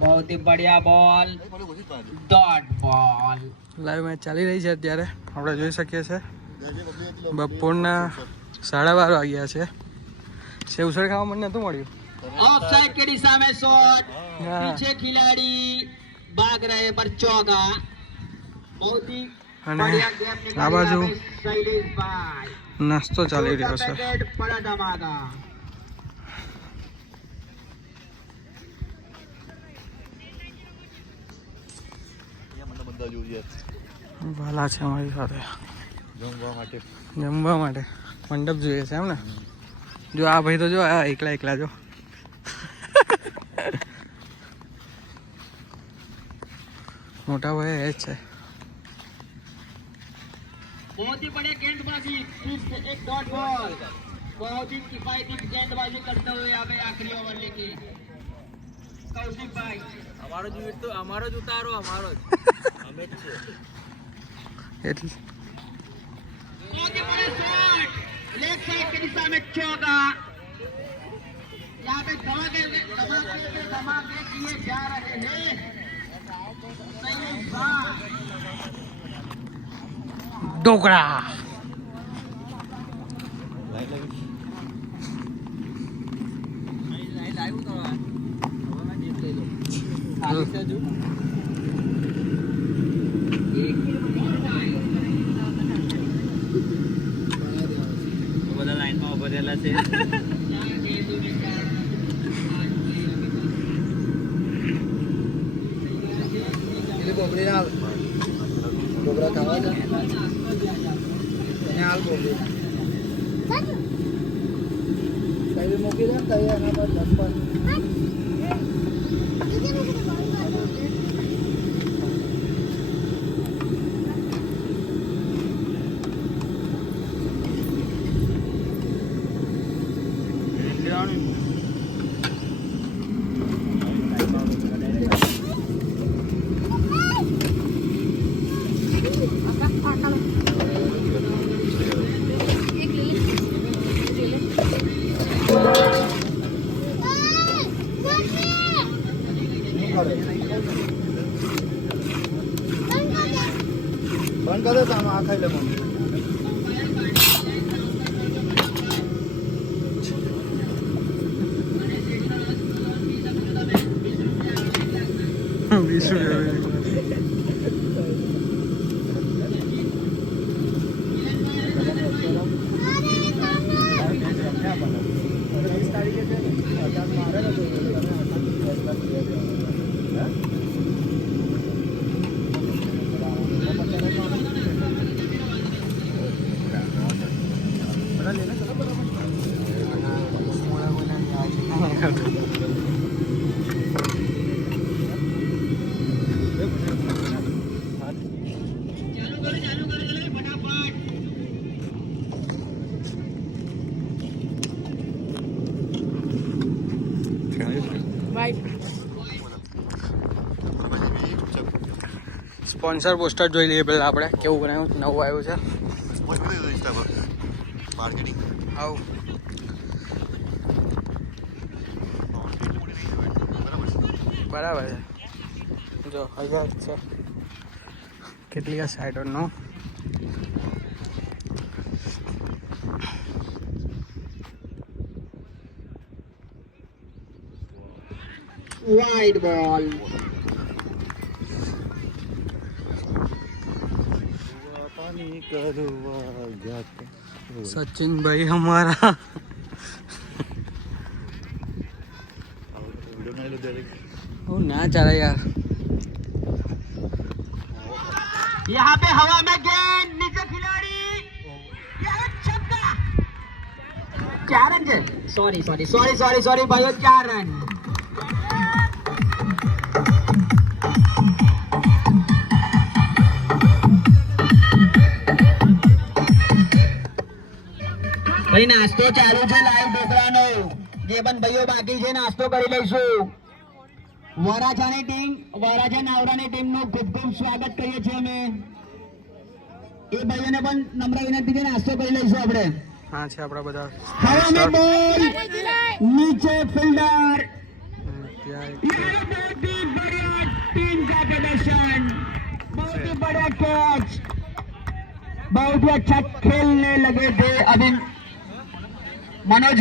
बहुत ही बढ़िया ball dot ball live match ચાલી રહી છે અત્યારે આપણે જોઈ શકીએ છીએ બપોરના 12:30 વાગ્યા છે સેવસર ખાવા મને નતું મળ્યું ऑफ साइड की दिशा में शॉट पीछे खिलाड़ी भाग रहे पर चौका बहुत ही અને बढ़िया गेम આ બાજુ शैलेश भाई નાસ્તો ચાલી રહ્યો છે बड़ा धमाका વાલા છે અમારી સાથે જમવા માટે મંડપ જોઈએ છે એમ ને જો આ ભાઈ તો જો આ એકલા જો મોટા ભાઈ એ જ છે बहुत ही बढ़िया गेंदबाजी एक डॉट बॉल बहुत ही किफायती गेंदबाजी करते हुए यहाँ पे आखिरी ओवर लेके कौशिक भाई हमारो જ ઉતારો हमारो અમે જ છે એટલે बहुत ही बड़ा शॉट लेफ्ट साइड की दिशा में चौका यहाँ पे धमाके किए जा रहे हैं शैलेश भाई ઢોકળા બધા લાઈનમાં ઉભા રહેલા છે ઢોકળા ખાવા છે હાલ બોલી કઈ મૂકી દે તઈ એના પર લંબન બંધ કરો તો આમાં આ ખાઈ લે મમ્મી 20 રૂપિયા સ્પોન્સર પોસ્ટર જોઈ લઈએ પહેલાં આપણે કેવું બનાવ્યું નવું આવ્યું છે માર્કેટિંગ આવું બરાબર છે જો 1000 છે કેટલી આ સાઈડનો वाइड बॉल सचिन भाई हमारा वो ना चला यार यहाँ पे हवा में गेंद नीचे खिलाड़ी छक्का 4 रन है सॉरी भाइयों 4 रन ભાઈ નાસ્તો ચાલુ છે લાઈવ ઢોકળાનો જે પણ ભાઈઓ બાકી છે નાસ્તો કરી લઈશું વરાછાની ટીમ વરાછા નાવરાની ટીમનું ખૂબ ખૂબ સ્વાગત કરીએ છીએ અમે એ ભાઈઓને પણ નમ્ર વિનંતી છે નાસ્તો કરી લઈશું આપણે હા છે આપણા બધા હવામાં બોલ નીચે ફિલ્ડર ત્યાં बढ़िया कैच, बहुत ही अच्छा खेलने लगे थे अभी मनोज।